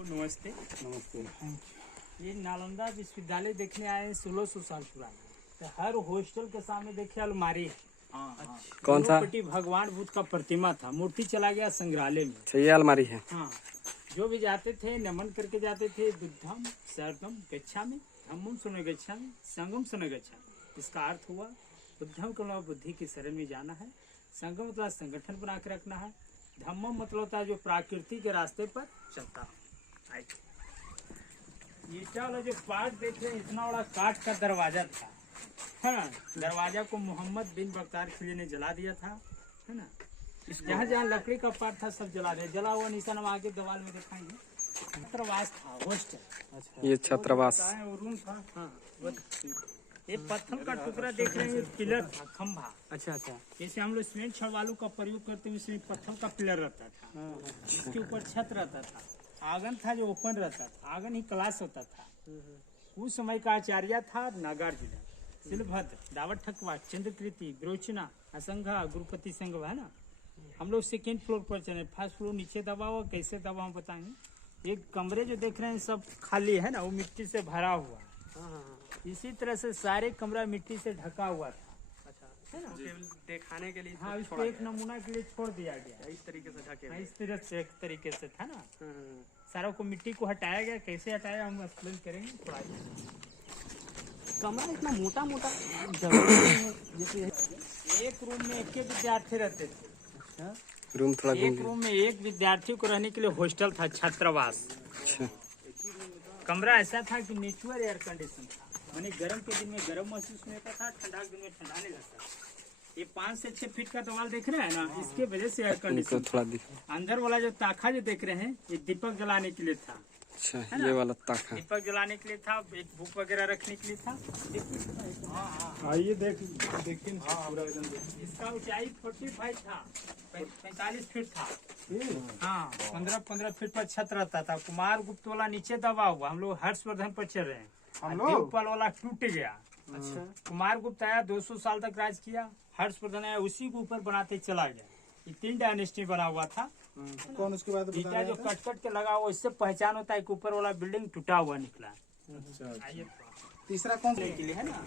नमस्ते। नमस्ते। ये नालंदा विश्वविद्यालय देखने आए हैं, 1600 साल पुराना। तो हर हॉस्टल के सामने देखिए अलमारी है। कौन सा? भगवान बुद्ध का प्रतिमा था, मूर्ति चला गया संग्रहालय में। ये अलमारी है। हाँ, जो भी जाते थे नमन करके जाते थे। बुद्धम शरणम गच्छामि, धम्मम शरणं गच्छामि, संघम शरणं गच्छामि। इसका अर्थ हुआ बुद्धम को बुद्धि की शरण में जाना है, संघम मतलब संगठन बना के रखना है, धम्मम मतलब होता है जो प्रकृति के रास्ते पर चलता है। ईटा वाला जो पार्ट देख रहे हैं, इतना बड़ा काठ का दरवाजा था, है ना। दरवाजा को मोहम्मद बिन बख्तियार खिलजी ने जला दिया था, है ना। जहाँ जहाँ लकड़ी का पार्ट था सब जला दिया। जला हुआ निशान हम आगे दीवार में दिखाएंगे। छात्रावास था, हॉस्टल। अच्छा, ये छात्रावास रूम था। हाँ, ये पत्थर का टुकड़ा देख रहे हैं, पिलर था, खंभा। अच्छा अच्छा, जैसे हम लोग सीमेंट छड़ वालों का प्रयोग करते हैं, उसमें पत्थर का पिलर रहता था, इसके ऊपर छत रहता था। आंगन था जो ओपन रहता था, आंगन ही क्लास होता था। उस समय का आचार्य था नागार्जुन, शिलभद्र, दावट ठकवा, चंद्रकृति, ब्रोचना, असंघा, गुरुपति संघ, है ना। हम लोग सेकेंड फ्लोर पर चले, फर्स्ट फ्लोर नीचे दबा हुआ। कैसे दबा हम बताएंगे। एक कमरे जो देख रहे हैं सब खाली है ना, वो मिट्टी से भरा हुआ। इसी तरह से सारे कमरा मिट्टी से ढका हुआ था, है ना। दिखाने के लिए हाँ, इसको एक नमूना के लिए छोड़ दिया गया। इस तरीके से ढके इस तरह से एक तरीके से था ना। सारा को मिट्टी को हटाया गया। कैसे हटाया हम एक्सप्लेन करेंगे थोड़ा। कमरा इतना मोटा मोटा जैसे एक रूम में एक विद्यार्थी रहते थे। रूम थोड़ा एक रूम में एक विद्यार्थी को रहने के लिए हॉस्टल था, छात्रावास। अच्छा। कमरा ऐसा था कि नेचुरल एयर कंडीशन था, यानी गर्म के दिन में गर्म महसूस नहीं होता था, ठंडा के दिन में ठंडा नहीं लगता था। ये 5 से 6 फीट का दीवार देख रहे हैं ना, इसके वजह से एयर कंडीशन थोड़ा अंदर वाला जो ताखा जो देख रहे हैं, ये दीपक जलाने के लिए था। अच्छा, ये वाला ताखा दीपक जलाने के लिए था, एक बुक वगैरह रखने के लिए था। आइए देखिए पूरा एकदम। इसका ऊंचाई 45 था, 45 फीट था। हाँ, 15-15 फीट पर छत रहता था। कुमार गुप्त वाला नीचे दबा हुआ। हम लोग हर्षवर्धन पर चल रहे हैं। देवपाल वाला टूट गया। अच्छा, कुमार गुप्त आया, 200 साल तक राज किया। हर्षवर्धन आया, उसी के ऊपर बनाते चला गया। ये 3 डायनेस्टी बना हुआ था। कौन उसके बाद ईटा जो कट कट के लगा हुआ, इससे पहचान होता है कि ऊपर वाला बिल्डिंग टूटा हुआ निकला। अच्छा, तीसरा कौन सा के लिए है ना,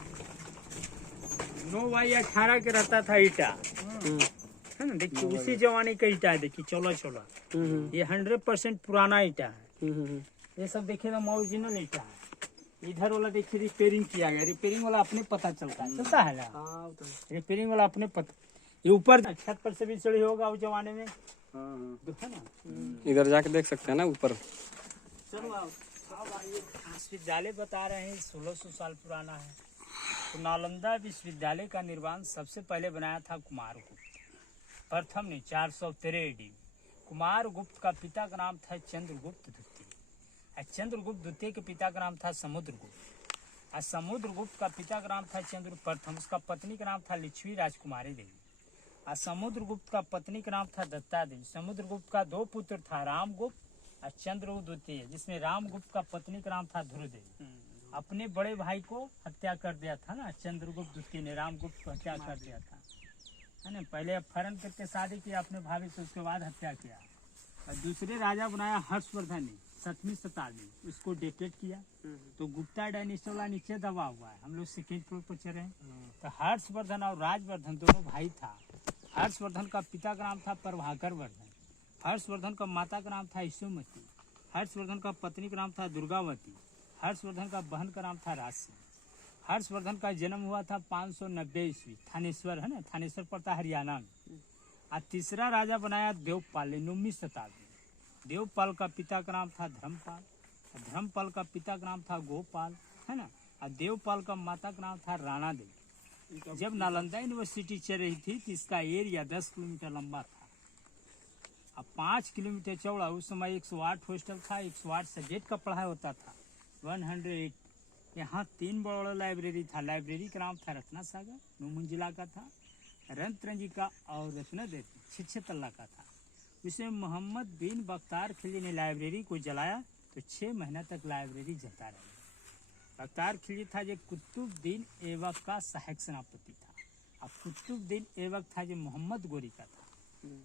9x18 के रहता था ईटा, है ना। देखिए उसी जमाने का ईटा है। देखिए चौला चौला, ये 100% पुराना ईटा है। ये सब देखिए ना ओरिजिनल ईटा है। इधर वाला देखिए रिपेयरिंग किया गया। रिपेयरिंग वाला अपने पता चलता है ना। रिपेयरिंग वाला अपने पता। ये ऊपर छत पर से भी चढ़ी होगा उस जमाने में, है ना। इधर जाके देख सकते हैं ना ऊपर। चलो विश्वविद्यालय बता रहे हैं 1600 साल पुराना है। तो नालंदा विश्वविद्यालय का निर्माण सबसे पहले बनाया था कुमार गुप्त। प्रथम ने 413 AD। कुमार गुप्त का पिता का नाम था चंद्रगुप्त द्वितीय। चंद्रगुप्त द्वितीय के पिता का नाम था समुद्रगुप्त। समुद्रगुप्त का पिता का नाम था चंद्र प्रथम। उसका पत्नी का नाम था लिच्छवी राजकुमारी देवी। समुद्रगुप्त का पत्नी का नाम था दत्ता देवी। समुद्रगुप्त का 2 पुत्र था, रामगुप्त और चंद्रगुप्त द्वितीय, जिसमें रामगुप्त का पत्नी का नाम था ध्रुव देवी। अपने बड़े भाई को हत्या कर दिया था ना, चंद्रगुप्त द्वितीय ने रामगुप्त को हत्या कर दिया था, है ना। पहले अपहरण करके शादी किया अपने भाभी से, उसके बाद हत्या किया। और दूसरे राजा बनाया हर्षवर्धन ने 7वीं शताब्दी, उसको डेटेट किया। तो गुप्ता डायनेस्टी वाला नीचे दबा हुआ है। हम लोग सेकेंड फ्लोर पर चले हैं। तो हर्षवर्धन और राजवर्धन दोनों भाई था। हर्षवर्धन का पिता का नाम था प्रभाकर वर्धन। हर्षवर्धन का माता का नाम था यशोमती। हर्षवर्धन का पत्नी का नाम था दुर्गावती। हर्षवर्धन का बहन का नाम था राशि। हर्षवर्धन का जन्म हुआ था 590 ईस्वी, थानेश्वर, है ना। थानेश्वर पड़ता हरियाणा में। और तीसरा राजा बनाया देवपाल ने 9वीं शताब्दी। देवपाल का पिता का नाम था धर्मपाल। धर्मपाल का पिता का नाम था गोपाल, है ना। और देवपाल का माता का नाम था राणा देवी। जब नालंदा यूनिवर्सिटी चल रही थी तो इसका एरिया 10 किलोमीटर लंबा था, अब 5 किलोमीटर चौड़ा। उस समय 108 हॉस्टल था, 108 सब्जेक्ट का पढ़ाई होता था, 108। यहाँ 3 बड़ा लाइब्रेरी था। लाइब्रेरी का नाम था रत्ना सागर, 9 मंजिला का था। रंतरंजी का और रत्ना देवी 6 तल्ला का था। इसमें मोहम्मद बिन बख्तियार खिलजी ने लाइब्रेरी को जलाया तो 6 महीना तक लाइब्रेरी जलता रहा। बख्तियार खिलजी था जो कुतुबुद्दीन ऐबक का सहायक सेनापति था। अब कुतुबुद्दीन ऐबक था जो मोहम्मद गोरी का था।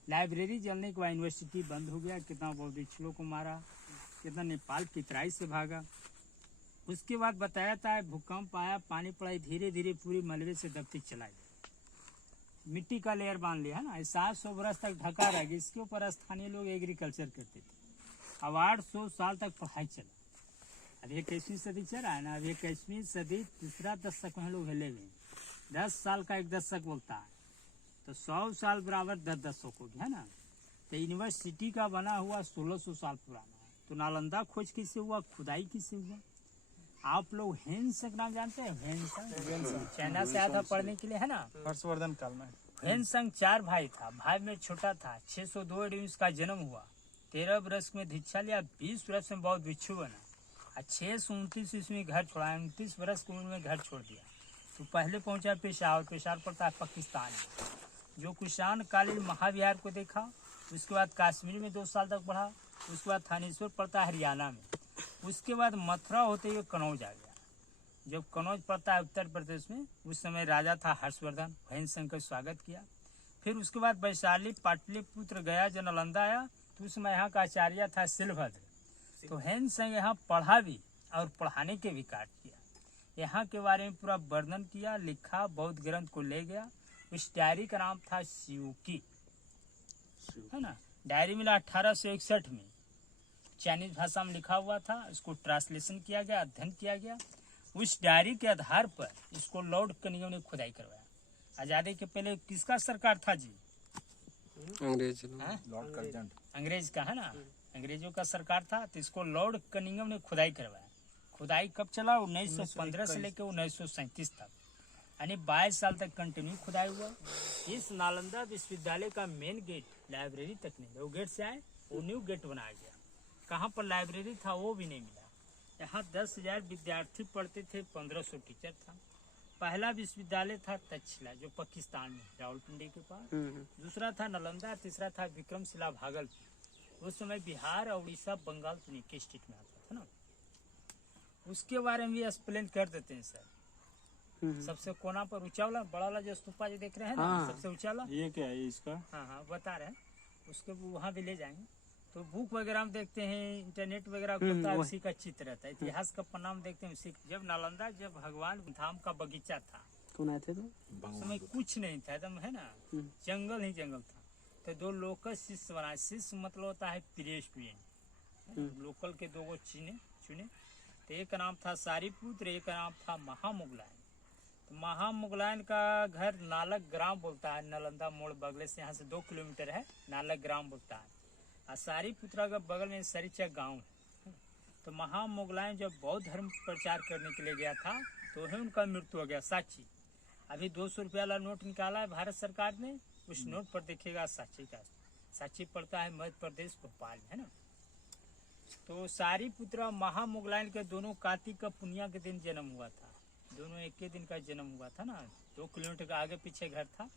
लाइब्रेरी जलने के बाद यूनिवर्सिटी बंद हो गया। कितना बौद्धिक को मारा, कितना नेपाल की तराई से भागा। उसके बाद बताया था भूकंप आया, पानी पड़ा, धीरे धीरे पूरी मलबे से दबती चला गया, मिट्टी का लेयर बांध लिया है ना। 700 बरस तक ढका रह गया। इसके ऊपर स्थानीय लोग एग्रीकल्चर करते थे। अब 800 साल तक पढ़ाई चला। अब 21वीं सदी चल रहा है ना। अब 21वीं सदी तीसरा दशक में लोग हिले हुए। 10 साल का एक दशक बोलता है, तो 100 साल बराबर 10 दशक हो गया है ना। तो यूनिवर्सिटी का बना हुआ 1600 साल पुराना है। तो नालंदा खोज किससे हुआ, खुदाई किससे हुआ? आप लोग हेनसंग नाम जानते हैं? हेनसंग चाइना से आया था पढ़ने के लिए है ना। हर्षवर्धन काल में हेनसंग 4 भाई था, भाई में छोटा था। 602 ईस्वी में उसका जन्म हुआ। 13 वर्ष में दीक्षा लिया, 20 वर्ष में बौद्ध भिक्षु बना। 629 ईस्वी में घर छोड़ा, 29 वर्ष की उम्र में घर छोड़ दिया। तो पहले पहुंचा पेशावर। पेशावर पड़ता है पाकिस्तान में। जो कुषाण कालीन महाविहार को देखा। उसके बाद कश्मीर में 2 साल तक पढ़ा। उसके बाद थानेश्वर पड़ता है हरियाणा में। उसके बाद मथुरा होते हुए कनौज आ गया। जब कनौज पड़ता है उत्तर प्रदेश में, उस समय राजा था हर्षवर्धन। हेनसंग का स्वागत किया। फिर उसके बाद वैशाली पाटलिपुत्र गया, जो नालंदा आया। तो उस समय यहाँ का आचार्य था शिलभद्र। तो हेनसंग यहाँ पढ़ा भी और पढ़ाने के भी कार्य किया। यहाँ के बारे में पूरा वर्णन किया, लिखा, बौद्ध ग्रंथ को ले गया। उस डायरी का नाम था शिवकी है ना। डायरी मिला 1861 में, चाइनीज भाषा में लिखा हुआ था। इसको ट्रांसलेशन किया गया, अध्ययन किया गया। उस डायरी के आधार पर इसको लॉर्ड कनिंघम ने खुदाई करवाया। आजादी के पहले किसका सरकार था जी? अंग्रेज लॉर्ड कर्जन अंग्रेज का है ना। अंग्रेजों का सरकार था। तो इसको लॉर्ड कनिंघम ने खुदाई करवाया। खुदाई कब चला? 1915 से लेकर 1937 तक, यानी 22 साल तक कंटिन्यू खुदाई हुआ। इस नालंदा विश्वविद्यालय का मेन गेट लाइब्रेरी तक नहीं, वो गेट से आए, वो न्यू गेट बनाया गया। कहाँ पर लाइब्रेरी था वो भी नहीं मिला। यहाँ 10,000 विद्यार्थी पढ़ते थे, 1500 टीचर था। पहला विश्वविद्यालय था तक्षशिला, जो पाकिस्तान में रावलपिंडी के पास। दूसरा था नालंदा, तीसरा था विक्रमशिला भागलपुर। उस समय बिहार और उड़ीसा, बंगाल तो के स्टेट में आता था ना। उसके बारे में भी एक्सप्लेन कर देते हैं सर। सबसे कोना पर ऊंचा वाला बड़ा वाला जो स्तूपा जो देख रहे हैं ना, सबसे ऊंचा वाला, ये क्या है इसका? हाँ बता रहे हैं। उसके वहाँ भी ले जाएंगे। तो बुक वगैरह में देखते हैं, इंटरनेट वगैरह होता है, उसी का चित्र रहता है। इतिहास का पन्ना में देखते हैं उसी। जब नालंदा, जब भगवान धाम का बगीचा था, कौन आए थे तो? उस समय कुछ नहीं था, एकदम है ना, जंगल ही जंगल था। तो 2 लोकल शिष्य बनाए। शिष्य मतलब होता है प्रिय स्टूडेंट। लोकल के 2 चुने। तो एक का नाम था सारीपुत्र, एक का नाम था महामुगलायन। तो महामुगलायन का घर नालक ग्राम बोलता है। नालंदा मोड़ बगले से यहाँ से 2 किलोमीटर है, नालक ग्राम बोलता है। और सारीपुत्रा का बगल में सरीचा गांव है। तो महामुगलायन जब बौद्ध धर्म प्रचार करने के लिए गया था, तो ही उनका मृत्यु हो गया। साक्षी अभी 200 रुपया वाला नोट निकाला है भारत सरकार ने। उस नोट पर देखिएगा साक्षी का। साक्षी पड़ता है मध्य प्रदेश भोपाल में है ना। तो सारीपुत्रा महामुगलायन के दोनों कार्तिक का पुनिया के दिन जन्म हुआ था। दोनों एक ही दिन का जन्म हुआ था ना। 2 किलोमीटर का आगे पीछे घर था।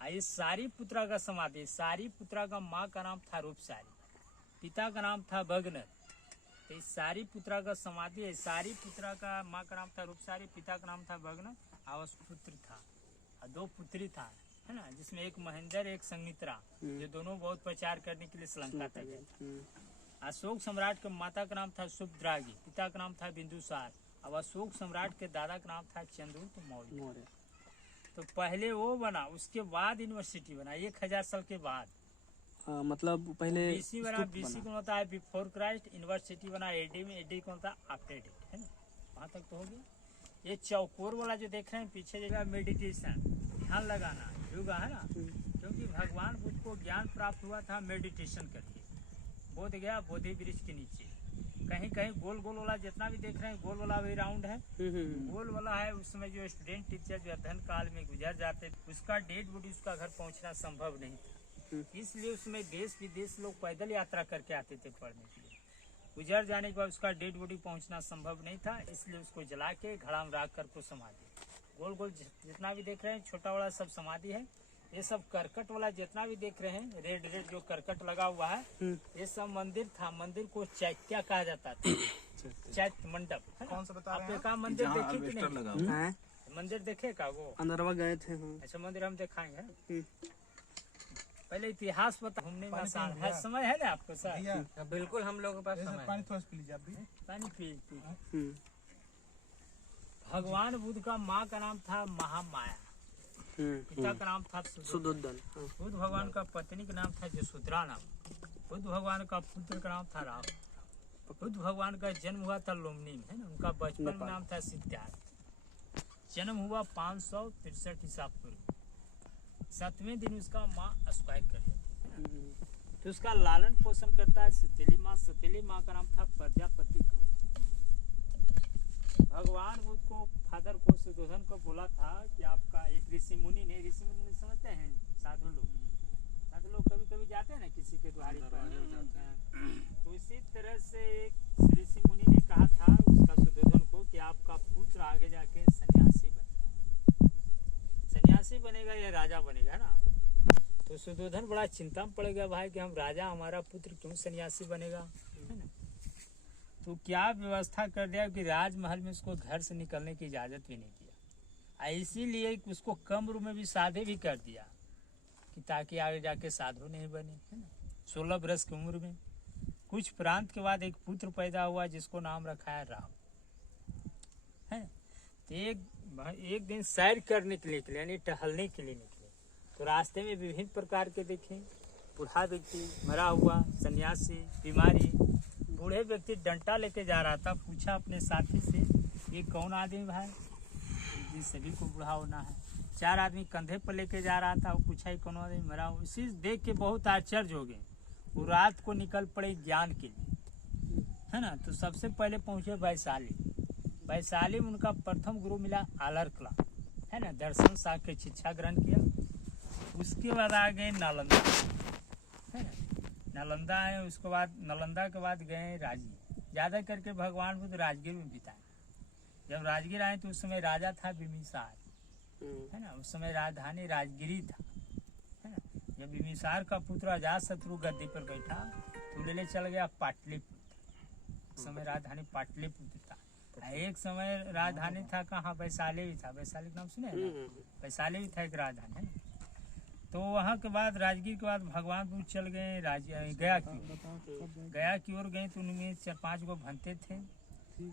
ये सारीपुत्रा का समाधि। सारीपुत्रा का माँ का नाम था रूपसारी, पिता का नाम था भगनत। तो इस सारीपुत्रा का समाधि है। सारीपुत्रा का माँ का नाम था रूपसारी, पिता का नाम था भगनत। और पुत्र था और 2 पुत्री था है ना, जिसमें एक महेंद्र, एक संगमित्रा, जो दोनों बहुत प्रचार करने के लिए श्रीलंका तक गए। अशोक सम्राट के माता का नाम था सुभद्रागी, पिता का नाम था बिंदुसार। अब अशोक सम्राट के दादा का नाम था चंद्रगुप्त मौर्य। तो पहले वो बना, उसके बाद यूनिवर्सिटी बना 1000 साल के बाद। मतलब पहले बीसी बना। बीसी कौन होता है? Before Christ. यूनिवर्सिटी बना एडी में। एडी कौन होता है? आफ्टर डेट है ना। वहाँ तक तो हो गया। ये चौकोर वाला जो देख रहे हैं पीछे जगह, मेडिटेशन, ध्यान लगाना, योगा है ना। क्योंकि भगवान बुद्ध को ज्ञान प्राप्त हुआ था मेडिटेशन करके। बोध गया बोधि वृक्ष के नीचे। कहीं कहीं गोल गोल वाला जितना भी देख रहे हैं, गोल वाला भी राउंड है। गोल वाला है। उस समय जो स्टूडेंट टीचर जो अध्ययन काल में गुजर जाते, उसका डेड बॉडी उसका घर पहुंचना संभव नहीं था। इसलिए उसमें देश विदेश लोग पैदल यात्रा करके आते थे पढ़ने के लिए। गुजर जाने के बाद उसका डेड बॉडी पहुंचना संभव नहीं था, इसलिए उसको जला के घड़ा में रख कर को समाधि। गोल गोल जितना भी देख रहे हैं, छोटा वाला सब समाधि है। ये सब करकट वाला जितना भी देख रहे हैं, रेड रेड जो करकट लगा हुआ है, ये सब मंदिर था। मंदिर को चैत्या कहा जाता था, चैत्य मंडप। कौन सा बता रहे हैं? आपका मंदिर देखे कि नहीं? मंदिर देखे का वो? अंदरवा गए थे। अच्छा, मंदिर हम दिखाएंगे। पहले इतिहास बता, घूमने में आसान है, समय है ना आपको सर? भैया बिल्कुल हम लोगों के पास समय पानी थोड़ा सा पी लीजिए आप भी। पानी पी। हम्म, भगवान बुद्ध का माँ का नाम था महामाया, पिता का नाम था सुदोधन। सुदोधन। हाँ। बुद्ध भगवान का पत्नी का नाम था यशोधरा नाम। बुद्ध भगवान का पुत्र का नाम था राम। बुद्ध भगवान का जन्म हुआ था लोमनी में, है ना। उनका बचपन में नाम था सिद्धार्थ। जन्म हुआ 563 ईसा पूर्व। 7वें दिन उसका माँ एक्सपायर कर जाती, तो उसका लालन पोषण करता है सतीली माँ। सतीली माँ का नाम था प्रजापति। भगवान बुद्ध को फादर को सुदोधन को बोला था कि आपका एक ऋषि मुनि ने, ऋषि मुनि समझते हैं साधु लोग कभी कभी जाते हैं ना किसी के द्वारे पर, तो इसी तरह से एक ऋषि मुनि ने कहा था उसका सुदोधन को कि आपका पुत्र आगे जाके सन्यासी बनेगा या राजा बनेगा ना। तो सुदोधन बड़ा चिंता में पड़ गया भाई कि हम राजा, हमारा पुत्र क्यों सन्यासी बनेगा, है ना। तो क्या व्यवस्था कर दिया कि राजमहल में उसको घर से निकलने की इजाज़त भी नहीं दिया, इसीलिए उसको कम उम्र में भी साधे भी कर दिया कि ताकि आगे जाके साधु नहीं बने, है ना। 16 वर्ष की उम्र में कुछ प्रांत के बाद एक पुत्र पैदा हुआ जिसको नाम रखा है राम, है। तो एक दिन सैर करने के लिए यानी टहलने के लिए निकले, तो रास्ते में विभिन्न प्रकार के देखे, बूढ़ा व्यक्ति, मरा हुआ, सन्यासी, बीमारी। बूढ़े व्यक्ति डंटा लेके जा रहा था, पूछा अपने साथी से ये कौन आदमी भाई, जी सभी को बूढ़ा होना है। 4 आदमी कंधे पर लेके जा रहा था, वो पूछा ये कौन आदमी मरा हुआ। इसी देख के बहुत आश्चर्य हो गए। वो रात को निकल पड़े ज्ञान के लिए, है ना। तो सबसे पहले पहुंचे वैशाली में उनका प्रथम गुरु मिला आलरकला, है ना। दर्शन शास्त्र की शिक्षा ग्रहण किया। उसके बाद आ गए नालंदा, है ना। नालंदा है, उसके बाद नालंदा के बाद गए राजगीर। ज़्यादा करके भगवान बुद्ध राजगीर में बिताए। जब राजगीर आए तो उस समय राजा था बिम्बिसार, है ना। उस समय राजधानी राजगिरी था, है ना। जब बिम्बिसार का पुत्र अजातशत्रु गद्दी पर बैठा तो ले चल गया पाटलिपुत्र। उस समय राजधानी पाटलिपुत्र था। एक समय राजधानी था कहाँ, वैशाली भी था। वैशाली का नाम सुने हैं ना? वैशाली भी था एक राजधानी, है ना। तो वहाँ के बाद राजगीर के बाद भगवान बुद्ध चल गए गया की ओर गए। तो उनमें 4-5 गो भंते थे।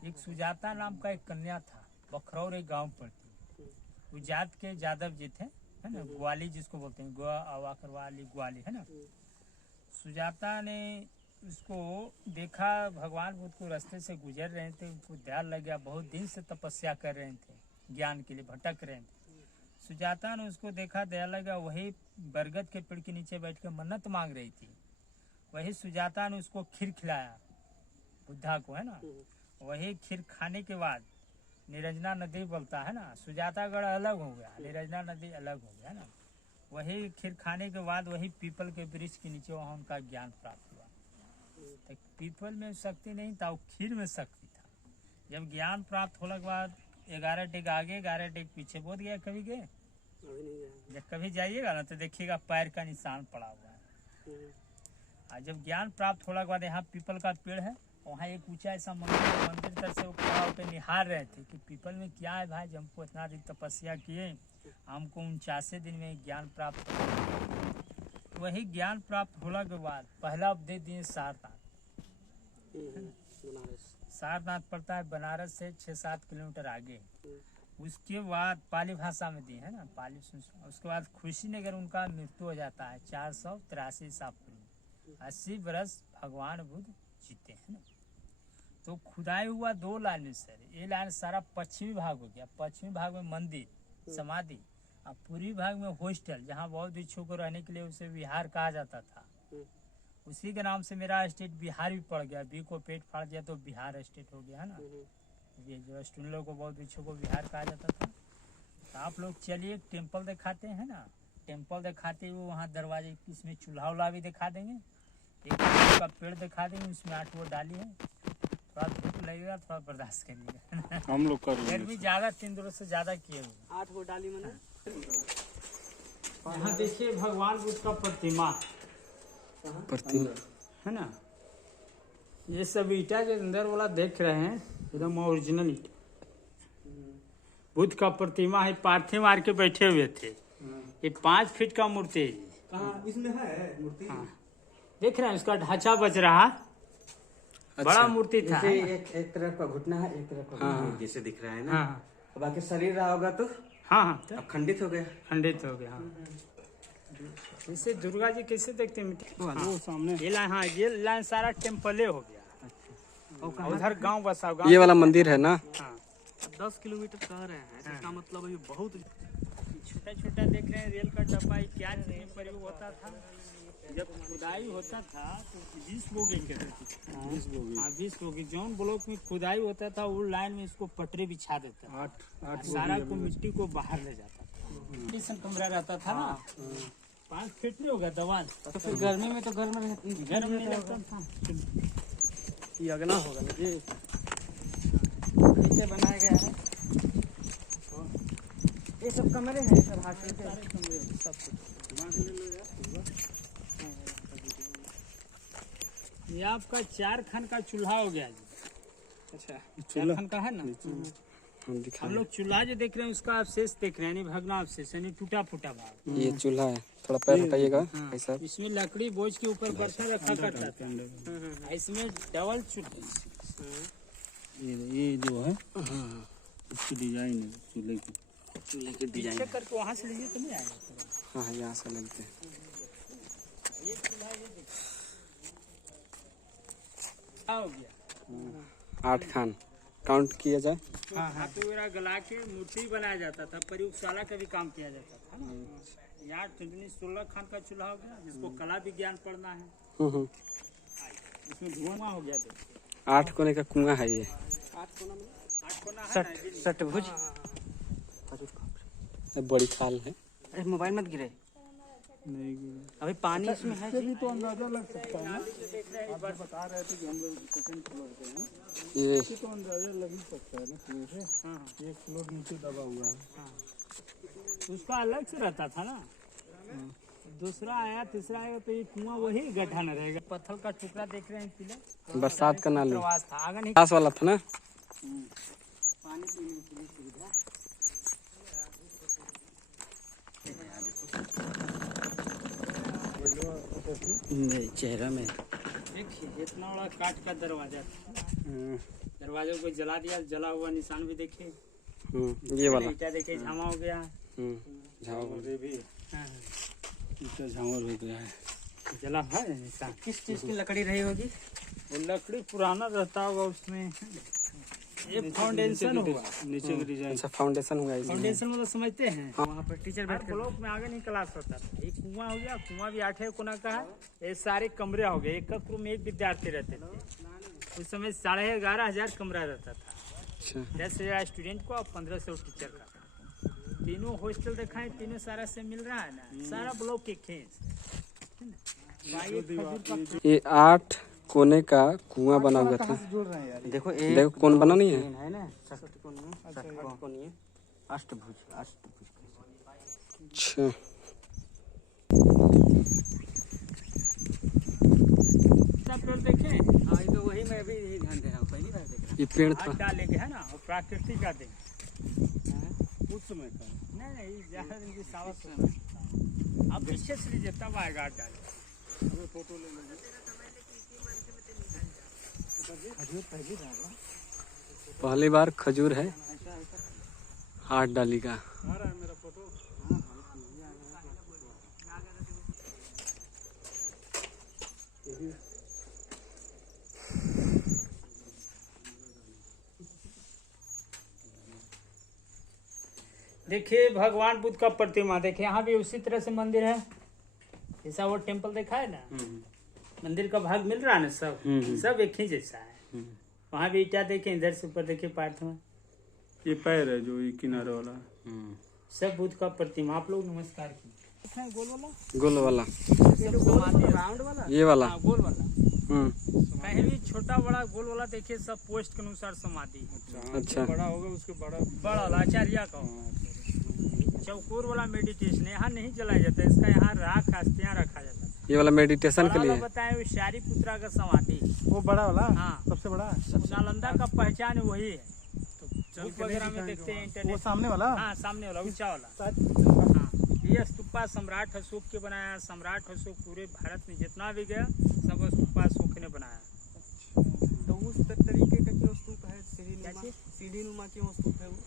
एक सुजाता नाम का एक कन्या था, बखरौर एक गांव पड़ती। वो जात के यादव जी थे, है ना। ग्वाली जिसको बोलते हैं, वाली ग्वाली, है ना। सुजाता ने उसको देखा, भगवान बुद्ध को रास्ते से गुजर रहे थे, उनको ध्यान लग गया। बहुत दिन से तपस्या कर रहे थे, ज्ञान के लिए भटक रहे थे। सुजाता ने उसको देखा, दया लगा। वही बरगद के पेड़ के नीचे बैठ कर मन्नत मांग रही थी। वही सुजाता ने उसको खीर खिलाया बुद्धा को, है ना। वही खीर खाने के बाद निरंजना नदी बोलता है ना, सुजातागढ़ अलग हो गया, निरंजना नदी अलग हो गया, है ना। वही खीर खाने के बाद वही पीपल के वृक्ष के नीचे वहाँ उनका ज्ञान प्राप्त हुआ। तो पीपल में शक्ति नहीं था, वो खीर में शक्ति था। जब ज्ञान प्राप्त होने के बाद 11 डेग आगे 11 डेग पीछे बोध गया। कभी गए? जब कभी जाइएगा ना तो देखिएगा पैर का निशान पड़ा हुआ है। और जब ज्ञान प्राप्त होने के बाद यहाँ पीपल का पेड़ है, वहाँ एक ऊंचा ऐसा मंदिर तरह से वो खड़ा होकर निहार रहे थे कि पीपल में क्या है भाई, जब हमको इतना दिन तपस्या किए, हमको 49 दिन में ज्ञान प्राप्त हो। वही ज्ञान प्राप्त होने के बाद पहला उपदेश दिए सारनाथ पड़ता है बनारस से 6-7 किलोमीटर आगे। उसके बाद पाली भाषा में दी, है ना, पाली। उसके बाद खुशीनगर उनका मृत्यु हो जाता है 483 ईसा पूर्व। 80 वर्ष भगवान बुद्ध जीते, है ना। तो खुदाई हुआ 2 लाइन में सर। ये लाइन सारा पश्चिमी भाग हो गया। पश्चिमी भाग में मंदिर समाधि, और पूर्वी भाग में हॉस्टल, जहाँ बौद्ध भिक्षुओं को रहने के लिए उसे विहार कहा जाता था। उसी के नाम से मेरा स्टेट बिहार भी पड़ गया। बी को पेट फाड़ दिया तो बिहार स्टेट हो गया, है ना। ये जो स्टूडेंट को बौद्ध भिक्षुओं को बिहार कहा जाता था। तो आप लोग चलिए टेम्पल दिखाते हैं ना, टेम्पल दिखाते हुए वहाँ दरवाजे इसमें चूल्हा उल्हा भी दिखा देंगे, एक का पेड़ दिखा देंगे, उसमें 8 वो डाली है। थोड़ा धूप लगेगा, थोड़ा बर्दाश्त करिएगा। हम लोग कर गर्मी ज़्यादा 3 दिनों से ज़्यादा किए हुए। 8 गो डाली मैंने। यहाँ देखिए भगवान बुद्ध का प्रतिमा, है ना। ये सब ईटा के अंदर वाला देख रहे हैं, एकदम ओरिजिनल ईटा। बुद्ध का प्रतिमा है, पार्थिव मार के बैठे हुए थे। ये 5 फीट का मूर्ति है। कहाँ इसमें है मूर्ति? हाँ देख रहे हैं उसका ढांचा बच रहा, बड़ा मूर्ति था। जैसे एक तरफ का घुटना है, एक तरफ का घुटना है, जैसे दिख रहा है ना। हाँ बाकी शरीर रहा होगा तो हाँ हाँ तो अब खंडित हो गया। खंडित हो गया। हाँ जैसे दुर्गा जी कैसे देखते हैं मिट्टी, वो सामने ये लाइन, हाँ ये लाइन सारा टेम्पले हो गया। और उधर गांव बसा, गांव ये वाला मंदिर है ना। हाँ 10 किलोमीटर कह रहे हैं, इसका मतलब अभी बहुत छोटा छोटा देख रहे हैं रेल का डब्बा, क्या चीज में प्रयोग होता था। जब खुदाई होता था तो 20 बोगी कहते थे। हाँ 20 बोगी, जौन ब्लॉक में खुदाई होता था वो लाइन में इसको पटरे बिछा देता था, 8 सारा को मिट्टी को बाहर ले जाता था। स्टेशन कमरा रहता था ना, 5 फीट नहीं होगा दवान, तो फिर गर्मी में तो घर में रहती घर में नहीं लगता था। ये अगना होगा ना ये। से बनाया गया है। ये सब कमरे हैं, सब हॉस्टल के। ये आपका 4 खन का चूल्हा हो गया जी। अच्छा 4 खन का है ना। हम दिखा हम लोग चूल्हा जो देख रहे हैं उसका अवशेष देख रहे हैं, यानी भगना अवशेष, यानी टूटा फूटा भाग। ये चूल्हा है, थोड़ा पैर हटाइएगा भाई साहब। इसमें लकड़ी बोझ के ऊपर बर्तन रखा करता था। इसमें डबल चूल्हा, ये जो है इसकी डिजाइन है चूल्हे की। चूल्हे की पीछे करके वहाँ से लीजिए तो नहीं आएगा। हाँ यहाँ से लगते हैं। हो गया 8 खान काउंट किया जाए। हाथ वगैरह गला के मूर्ति बनाया जाता था, प्रयोगशाला का भी काम किया जाता था ना। यहाँ 16 खान का चूल्हा हो गया, जिसको कला विज्ञान पढ़ना है। इसमें धुआं हो गया, देखिए 8 कोने का कुआं है ये। 8 कोना है ना, सटभुज। बड़ी खाल है। अरे मोबाइल मत गिरे, अभी पानी इसमें है जी। तो अंदाजा लग सकता है ना, आप बता रहे थे कि हम लोग सेकंड फ्लोर पे हैं, ये तो अंदाजा लग ही सकता है ना कुएं से। एक फ्लोर नीचे दबा हुआ है। उसका अलग से रहता था ना। दूसरा आया, तीसरा आएगा तो ये कुआं वही गड्ढा न रहेगा। पत्थर का टुकड़ा देख रहे हैं किला, बरसात का नाली प्रवास था आगे नहीं। पास वाला था ना। पानी पीने के लिए सुविधा। चेहरा में देखिए इतना बड़ा काठ का दरवाजा था, दरवाजे को जला दिया, जला हुआ निशान भी देखिए। ये वाला ईटा देखिए झामा हो गया। ये भी हाँ, ईटा झांवर हो गया है। जला है निशान। किस चीज की लकड़ी रही होगी? वो लकड़ी पुराना रहता होगा उसमें। ये फाउंडेशन हुआ, नीचे की डिजाइन। अच्छा फाउंडेशन हुआ इसमें। फाउंडेशन मतलब समझते हैं। वहाँ पर टीचर हर बैठ कर ब्लॉक में आगे नहीं क्लास होता था। एक कुआं हो गया, कुआं भी 8 कोना का है। ये सारे कमरे हो गए, एक रूम में 1 विद्यार्थी रहते थे। उस समय 11,500 कमरा रहता था। अच्छा 10,000 स्टूडेंट को और 1500 टीचर का। तीनों हॉस्टल देखा है, तीनों सारा से मिल रहा है ना, सारा ब्लॉक के खेस। ये 8 कोने का कुआं बना हुआ था। जोड़ रहे हैं यार। देखो देखो कौन बना नहीं है। है ना, षटकोण ये अष्टभुज। अच्छा पेड़ देखे, हाँ तो वही मैं भी यही ध्यान दे रहा हूँ, पहली बार देख रहा ये पेड़ हाथ था। डाले के है ना, और प्राकृतिक का दें। उस समय का नहीं ज्यादा दिन की सावत होना। आप पीछे से लीजिए तब आएगा हाथ डाले। फोटो ले लेंगे। पहली बार खजूर है 8 डाली का। आ रहा है मेरा फोटो। देखिए भगवान बुद्ध का प्रतिमा देखिए, यहाँ भी उसी तरह से मंदिर है जैसा वो टेम्पल देखा है ना। मंदिर का भाग मिल रहा है ना, सब एक ही जैसा है। वहाँ भी ईटा देखे, इधर से ऊपर देखिए पार्थ में ये पैर है जो ये किनारे वाला। सब बुद्ध का प्रतिमा। आप लोग नमस्कार कीजिए। गोल वाला, गोल वाला, राउंड वाला, ये वाला। हाँ, गोल वाला। कहीं भी छोटा बड़ा गोल वाला देखिए, सब पोस्ट के अनुसार समाधि। अच्छा बड़ा होगा उसके बड़ा बड़ा वाला आचार्य का। चौकोर वाला मेडिटेशन यहाँ नहीं जलाया जाता, इसका यहाँ राख अस्थियां रखा जाता है। ये वाला मेडिटेशन के लिए। बताए वो शारी पुत्रा का समाधि। वो बड़ा वाला। हाँ सबसे बड़ा नालंदा का पहचान वही है। बुक वगैरह में देखते हैं वो इंटरनेट। सामने वाला। हाँ सामने वाला ऊंचा वाला। ये ये स्तूपा सम्राट अशोक के बनाया। सम्राट अशोक पूरे भारत में जितना भी गया सब स्तूपा अशोक ने बनाया। तो उस तरीके का क्यों स्तूप है? क्या चीज़? सीढ़ी नुमा क्यों स्तूप है वो?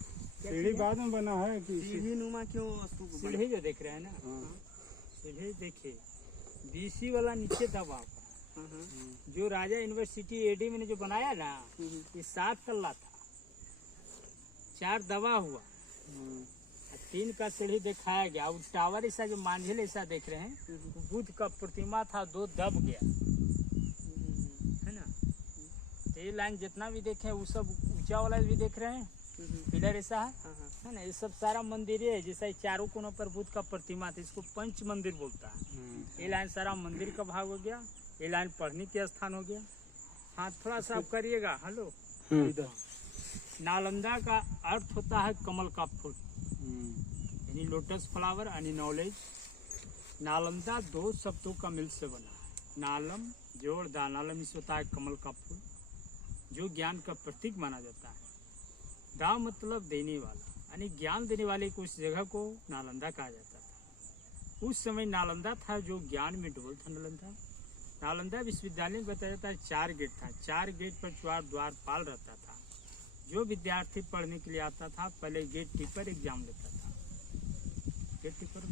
सीढ़ी बाद में बना है कि सीढ़ी नुमा क्यों स्तूप बना? सीढ़ी जो देख रहे हैं ना, सीढ़ी देखिए बीसी वाला नीचे दबा हुआ। हाँ, हाँ। जो राजा यूनिवर्सिटी एडी में जो बनाया ना, ये 7 तल्ला था, 4 दबा हुआ, 3 का सीढ़ी दिखाया गया। और टावर ऐसा जो मांझिल ऐसा देख रहे हैं, बुद्ध का प्रतिमा था, 2 दब गया है ना। तो ये लाइन जितना भी देखे वो सब ऊंचा वाला भी देख रहे हैं, पिलर ऐसा है ना। ये सब सारा मंदिर है, जैसा ये चारों कोनों पर बुद्ध का प्रतिमा था, इसको पंच मंदिर बोलता है। ये लाइन सारा मंदिर का भाग हो गया, ये लाइन पढ़ने के स्थान हो गया। हाँ थोड़ा सा आप करिएगा। हेलो, नालंदा का अर्थ होता है कमल का फूल, यानी लोटस फ्लावर यानी नॉलेज। नालंदा 2 शब्दों का मिल से बना है, नालम जोड़ दा। नालम इस होता है कमल का फूल, जो ज्ञान का प्रतीक माना जाता है। दा मतलब देने वाला, यानी ज्ञान देने वाले को उस जगह को नालंदा कहा जाता था। उस समय नालंदा था जो ज्ञान में डुबल था। नालंदा विश्वविद्यालय में बताया जाता है 4 गेट था, 4 गेट पर 4 द्वारपाल रहता था। जो विद्यार्थी पढ़ने के लिए आता था पहले गेट कीपर एग्जाम लेता था। गेट कीपर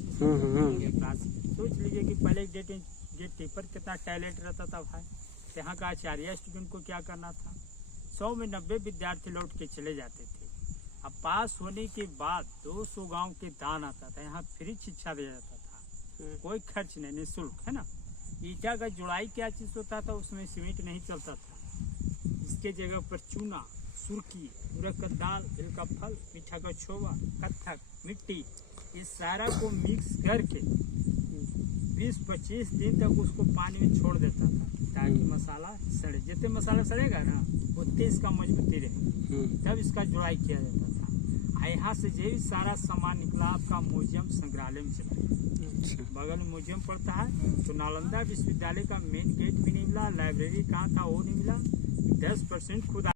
क्लास सोच लीजिए कि पहले गेट कीपर कितना टैलेंट रहता था भाई। यहाँ का आचार्य स्टूडेंट को क्या करना था, 100 में 90 विद्यार्थी लौट के चले जाते थे। अब पास होने के बाद 200 गांव के दान आता था। यहाँ फ्री शिक्षा दिया जाता था, कोई खर्च नहीं, निःशुल्क है ना। ईटा का जुड़ाई क्या चीज़ होता था, उसमें सीमेंट नहीं चलता था। इसके जगह पर चूना, सुर्खी, उड़द का दाल, तिल का फल, मीठा का छोवा, कत्थक, मिट्टी, ये सारा को मिक्स करके 20-25 दिन तक उसको पानी में छोड़ देता था ताकि मसाला सड़े। जितने मसाला सड़ेगा ना उतने इसका मजबूती रहेगी, तब इसका जुड़ाई किया जाता था। यहाँ से जो सारा सामान निकला आपका म्यूजियम संग्रहालय में चला गया। बगल में म्यूजियम पड़ता है। तो नालंदा विश्वविद्यालय का मेन गेट भी नहीं मिला, लाइब्रेरी कहाँ था वो नहीं मिला। 10% खुद